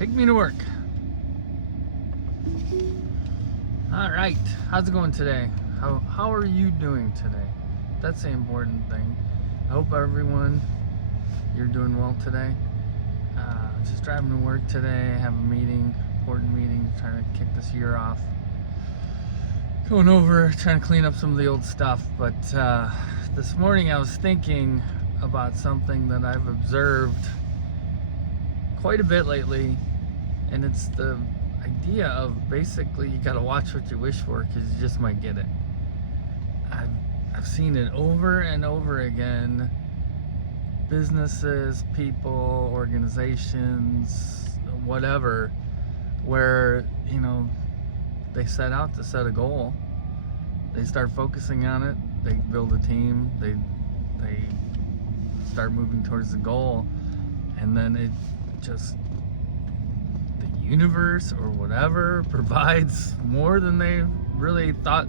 Take me to work. All right, how's it going today? How are you doing today? That's the important thing. I hope everyone, you're doing well today. Just driving to work today. I have a meeting, important meeting, trying to kick this year off. Going over, trying to clean up some of the old stuff. But this morning I was thinking about something that I've observed quite a bit lately, and it's the idea of basically you got to watch what you wish for, because you just might get it. I've seen it over and over again. Businesses, people, organizations, whatever, where, you know, they set out to set a goal, they start focusing on it, they build a team, they start moving towards the goal, and then it just, the universe or whatever provides more than they really thought,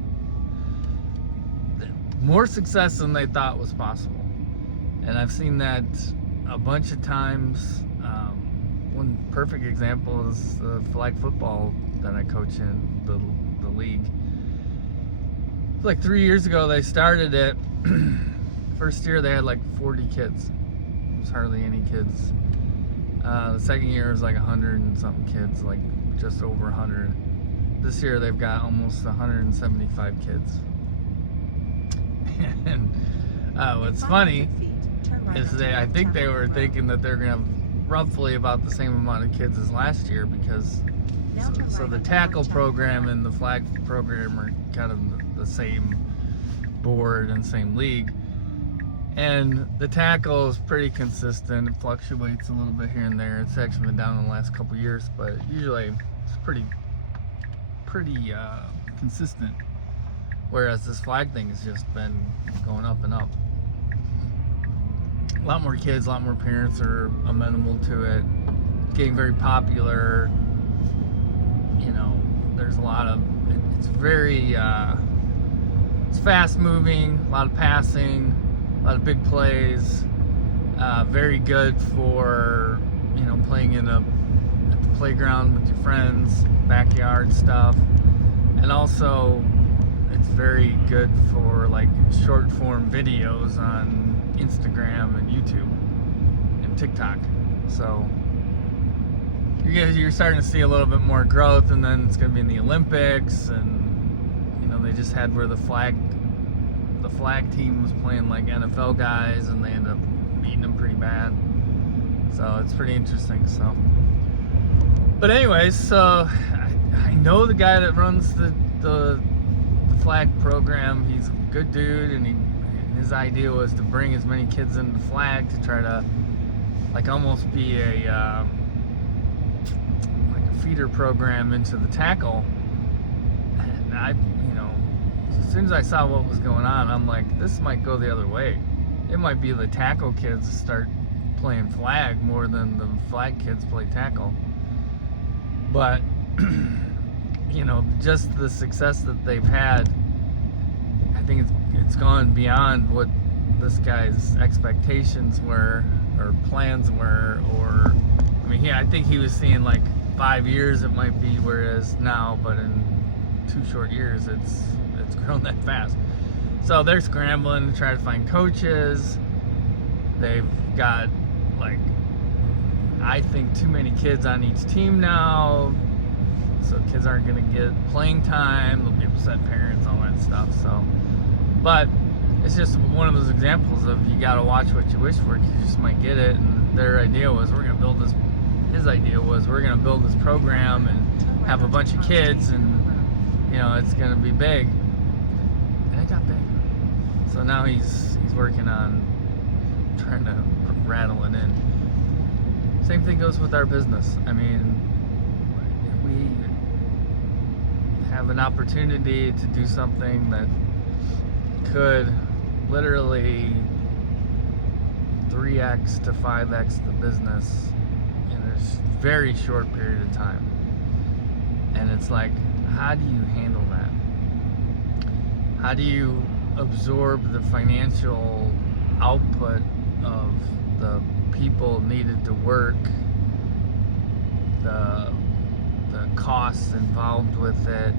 more success than they thought was possible. And I've seen that a bunch of times. One perfect example is the flag football that I coach in, the league. Like 3 years ago they started it. First year they had like 40 kids. There was hardly any kids. The second year was like 100 and something kids, like just over 100. This year they've got almost 175 kids. And what's funny is I think they were thinking that they're gonna have roughly about the same amount of kids as last year, because so the tackle program and the flag program are kind of the same board and same league, and the tackle is pretty consistent. It fluctuates a little bit here and there. It's actually been down in the last couple years, but usually it's pretty consistent, whereas this flag thing has just been going up and up. A lot more kids, a lot more parents are amenable to it. Getting very popular. You know, there's a lot of, it's very, it's fast moving, a lot of passing, a lot of big plays. Very good for, you know, playing at the playground with your friends, backyard stuff. And also, it's very good for like short form videos on Instagram and YouTube and TikTok. So you're starting to see a little bit more growth, and then it's going to be in the Olympics, and you know, they just had where the flag team was playing like NFL guys, and they ended up beating them pretty bad. So it's pretty interesting. So, but anyways, so I know the guy that runs the flag program. He's a good dude, and his idea was to bring as many kids into the flag to try to like almost be a feeder program into the tackle. And I, you know, as soon as I saw what was going on, I'm like, this might go the other way. It might be the tackle kids start playing flag more than the flag kids play tackle. But you know, just the success that they've had, I think it's gone beyond what this guy's expectations were or plans were, or I mean, I think he was seeing like 5 years it might be, whereas now, but in 2 short years it's grown that fast. So they're scrambling to try to find coaches. They've got like, I think, too many kids on each team now, so kids aren't going to get playing time. They'll be upset parents, all that stuff. So, but it's just one of those examples of you got to watch what you wish for, because you just might get it. And their idea was, we're going to build this. His idea was, we're going to build this program and have a bunch of kids, and you know, it's going to be big. And it got big. So now he's working on trying to rattle it in. Same thing goes with our business. I mean, we have an opportunity to do something that could literally 3x to 5x the business in a very short period of time. And it's like, how do you handle that? How do you absorb the financial output of the people needed to work the costs involved with it,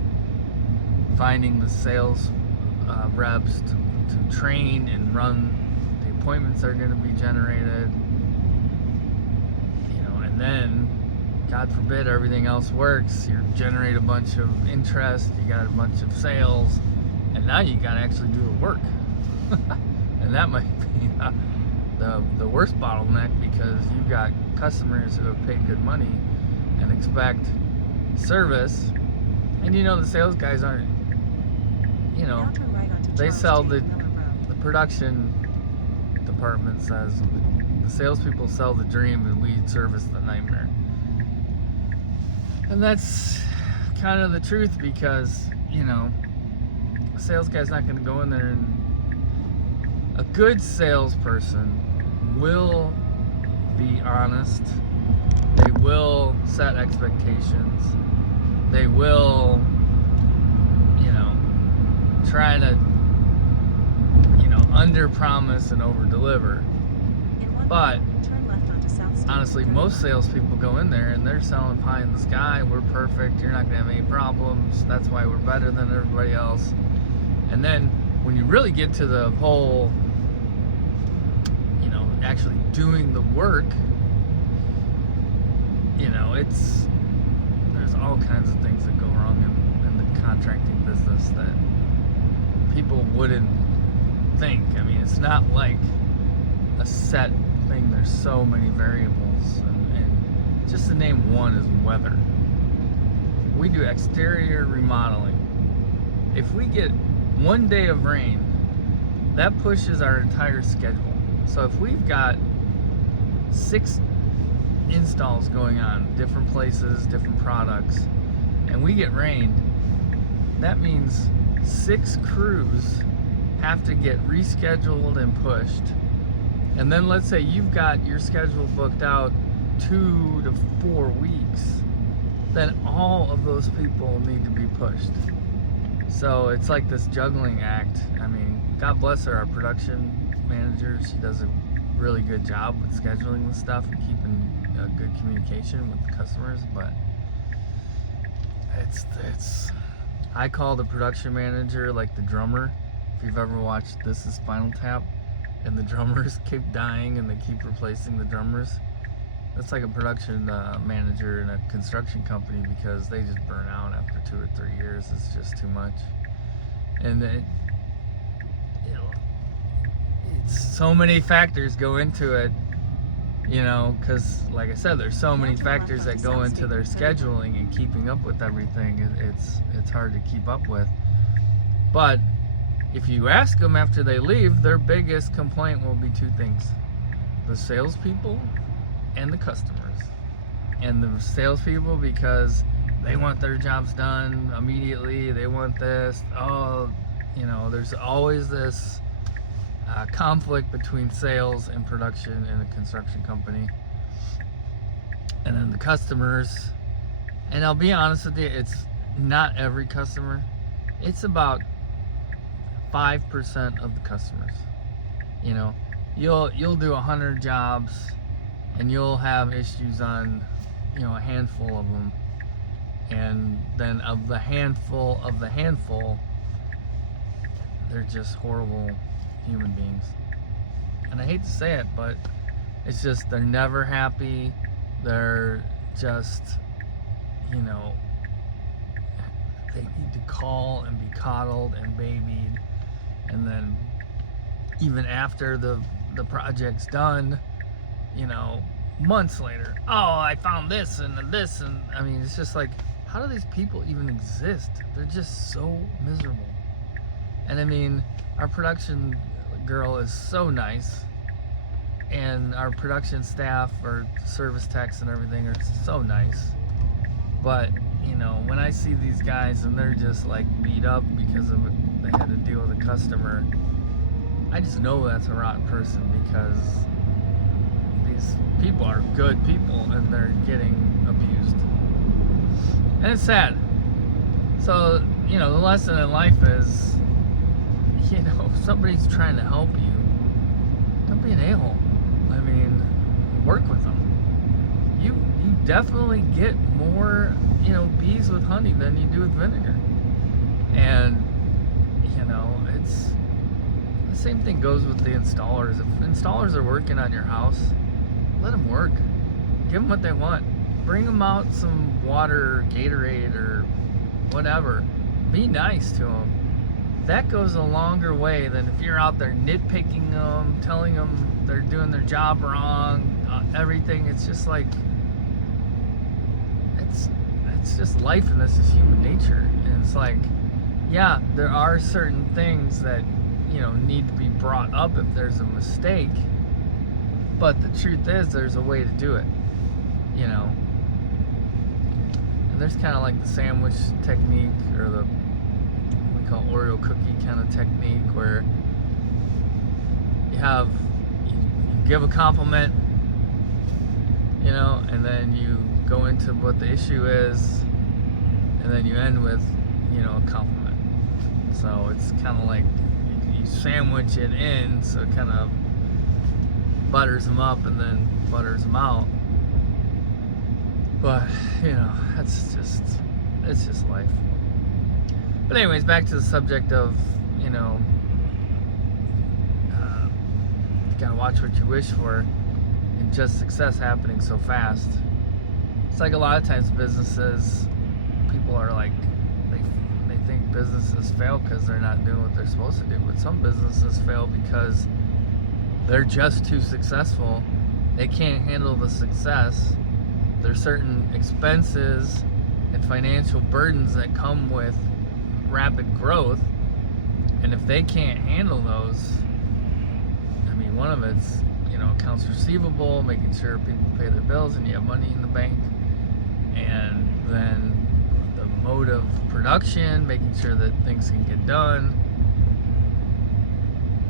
finding the sales reps to train and run the appointments that are going to be generated, and then, God forbid, everything else works. You generate a bunch of interest, you got a bunch of sales, and now you got to actually do the work. And that might be the worst bottleneck, because you've got customers who have paid good money and expect service, and the sales guys aren't, they sell the production department says the salespeople sell the dream and we service the nightmare. And that's kind of the truth, because a sales guy's not going to go in there, and a good salesperson will be honest. They will set expectations. They will, try to, under promise and over deliver. But honestly, most salespeople go in there and they're selling pie in the sky. We're perfect. You're not going to have any problems. That's why we're better than everybody else. And then when you really get to the whole, actually doing the work, there's all kinds of things that go wrong in the contracting business that people wouldn't think. I mean, it's not like a set thing. There's so many variables, and just to name one is weather. We do exterior remodeling. If we get one day of rain, that pushes our entire schedule. So if we've got 6 installs going on, different places, different products, and we get rained, that means 6 crews have to get rescheduled and pushed. And then let's say you've got your schedule booked out 2 to 4 weeks, then all of those people need to be pushed. So it's like this juggling act. I mean, God bless her, our production manager. She does a really good job with scheduling the stuff and keeping good communication with the customers. But it's I call the production manager like the drummer. If you've ever watched This Is Spinal Tap, and the drummers keep dying and they keep replacing the drummers, that's like a production manager in a construction company, because they just burn out after 2 or 3 years. It's just too much. And it's so many factors go into it, because like I said, there's so many factors that go into their scheduling and keeping up with everything. It's hard to keep up with. But if you ask them after they leave, their biggest complaint will be 2 things: the salespeople and the customers. And the salespeople, because they want their jobs done immediately, they want this. There's always this conflict between sales and production in a construction company. And then the customers, and I'll be honest with you, it's not every customer. It's about 5% of the customers. You'll do 100 jobs and you'll have issues on a handful of them, and then of the handful they're just horrible human beings. And I hate to say it, but it's just, they're never happy. They're just, they need to call and be coddled and babied. And then even after the project's done, months later, I found this and this, and I mean, it's just like, how do these people even exist? They're just so miserable. And I mean, our production girl is so nice, and our production staff, our service techs and everything, are so nice. But when I see these guys and they're just like beat up because of they had to deal with a customer, I just know that's a rotten person, because these people are good people and they're getting abused. And it's sad. So, the lesson in life is, if somebody's trying to help you, don't be an a-hole. I mean, work with them. You definitely get more, bees with honey than you do with vinegar. And, it's the same thing goes with the installers. If installers are working on your house, let them work. Give them what they want. Bring them out some water or Gatorade or whatever. Be nice to them. That goes a longer way than if you're out there nitpicking them, telling them they're doing their job wrong, everything. It's just like, it's just life, and this is human nature. And it's like, yeah, there are certain things that, need to be brought up if there's a mistake. But the truth is, there's a way to do it, And there's kind of like the sandwich technique, or the we call Oreo cookie kind of technique, where you give a compliment, and then you go into what the issue is, and then you end with, a compliment. So it's kind of like you sandwich it in, so it kind of butters them up and then butters them out. But it's just life. But anyways, back to the subject of you gotta watch what you wish for, and just success happening so fast. It's like a lot of times businesses, people are like, they think businesses fail because they're not doing what they're supposed to do. But some businesses fail because they're just too successful. They can't handle the success. There's certain expenses and financial burdens that come with rapid growth. And if they can't handle those, one of it's, accounts receivable, making sure people pay their bills and you have money in the bank. And then the mode of production, making sure that things can get done.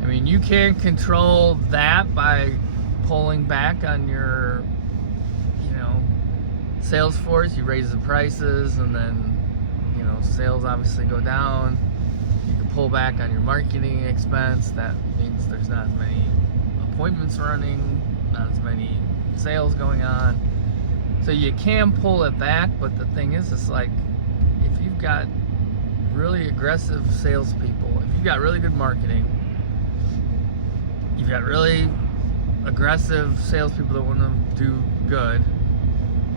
You can control that by pulling back on your, sales force. You raise the prices, and then, sales obviously go down. You can pull back on your marketing expense. That means there's not as many appointments running, not as many sales going on. So you can pull it back, but the thing is, it's like, if you've got really aggressive salespeople, if you've got really good marketing, you've got really aggressive salespeople that want to do good,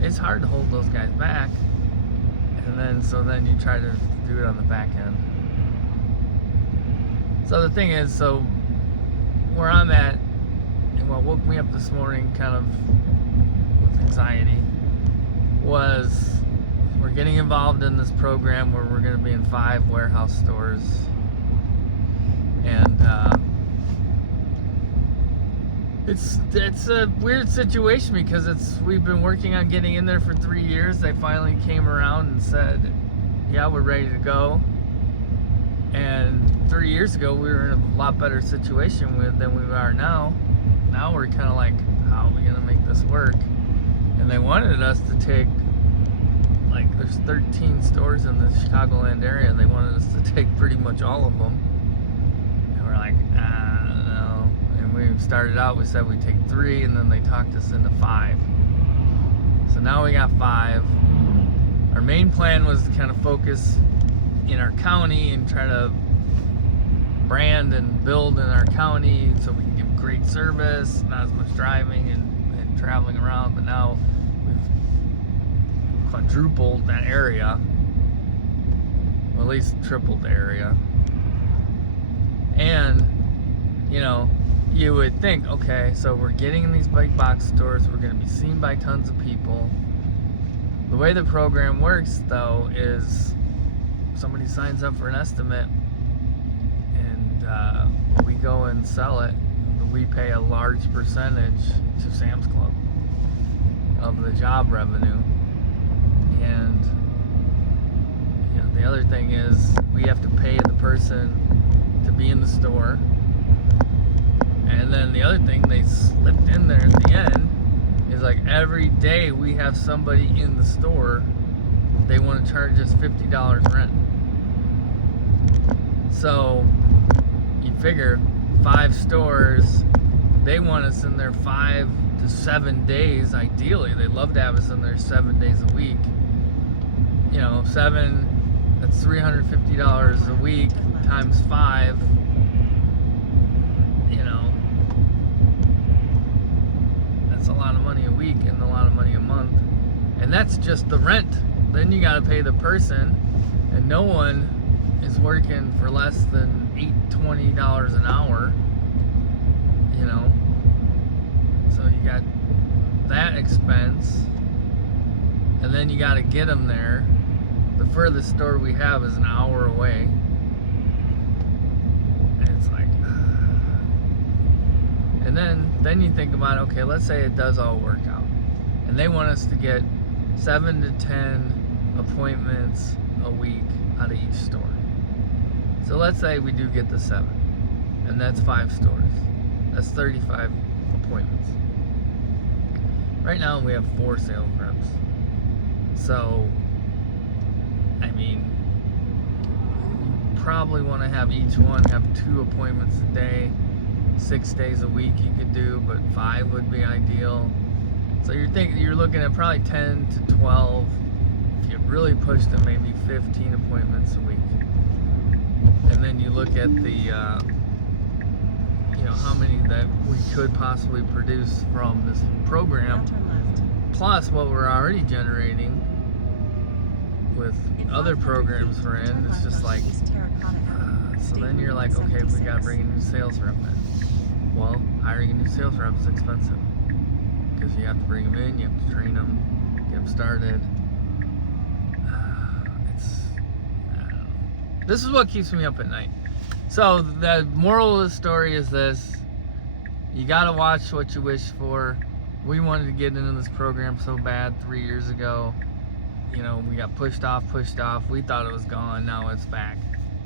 it's hard to hold those guys back. And then you try to do it on the back end. So the thing is, where I'm at, and what woke me up this morning kind of with anxiety, was we're getting involved in this program where we're going to be in 5 warehouse stores. And it's a weird situation because we've been working on getting in there for 3 years. They finally came around and said, yeah, we're ready to go. And 3 years ago, we were in a lot better situation than we are now. Now we're kind of like, how are we going to make this work? And they wanted us to take, there's 13 stores in the Chicagoland area, and they wanted us to take pretty much all of them. And we're like, no. And we started out, we said we'd take 3, and then they talked us into 5. So now we got 5. Our main plan was to kind of focus in our county and try to brand and build in our county so we can give great service, not as much driving and traveling around. But now we've quadrupled that area, or at least tripled the area. And you would think, okay, so we're getting in these big box stores, we're going to be seen by tons of people. The way the program works, though, is somebody signs up for an estimate, and we go and sell it. We pay a large percentage to Sam's Club of the job revenue. And the other thing is, we have to pay the person to be in the store. And then the other thing they slipped in there at the end is, every day we have somebody in the store, they want to charge us $50 rent. So you figure 5 stores, they want us in there 5 to 7 days. Ideally, they'd love to have us in there 7 days a week. You know, that's $350 a week times 5. You know, that's a lot of money a week and a lot of money a month. And that's just the rent. Then you got to pay the person, and no one is working for less than $20 an hour. You know, so you got that expense, and then you got to get them there. The furthest store we have is an hour away, and it's like, and then you think about, okay, let's say it does all work out, and they want us to get 7 to 10 appointments a week out of each store. So let's say we do get the 7, and that's 5 stores. That's 35 appointments. Right now we have 4 sales reps. So, I mean, you probably want to have each one have 2 appointments a day. 6 days a week you could do, but 5 would be ideal. So you're looking at probably 10 to 12. If you really push them, maybe 15 appointments a week. And then you look at the, you know, how many that we could possibly produce from this program, plus what we're already generating with other programs we're in. It's just like, so then you're like, okay, we got to bring a new sales rep in. Well, hiring a new sales rep is expensive because you have to bring them in, you have to train them, get them started. This is what keeps me up at night. So the moral of the story is this: you gotta watch what you wish for. We wanted to get into this program so bad 3 years ago. You know, we got pushed off. We thought it was gone, now it's back.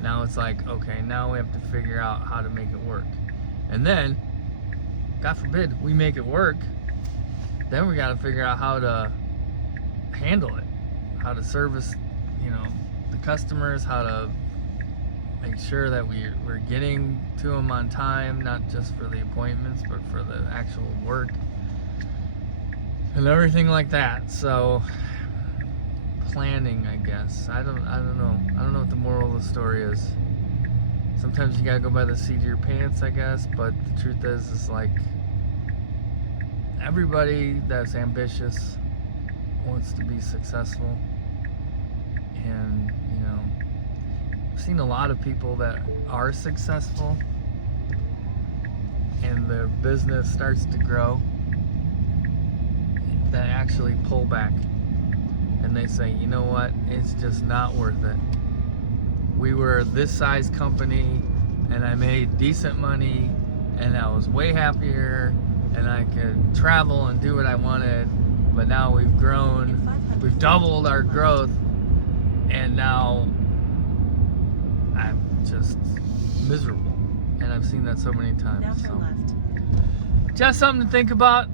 Now it's like, okay, now we have to figure out how to make it work. And then, God forbid, we make it work, then we gotta figure out how to handle it. How to service, you know, the customers, how to make sure that we're getting to them on time, not just for the appointments, but for the actual work and everything like that. So planning, I guess. I don't know. I don't know what the moral of the story is. Sometimes you gotta go by the seat of your pants, I guess, but the truth is like everybody that's ambitious wants to be successful. And you know, I've seen a lot of people that are successful and their business starts to grow that actually pull back and they say, you know what, it's just not worth it. We were this size company and I made decent money and I was way happier and I could travel and do what I wanted, but now we've grown, we've doubled our growth, and now I'm just miserable. And I've seen that so many times. So just something to think about.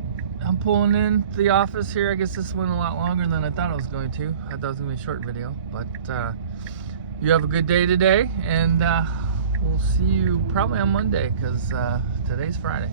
I'm pulling in the office here. I guess this went a lot longer than I thought it was going to. I thought it was going to be a short video, but you have a good day today, and we'll see you probably on Monday, because today's Friday.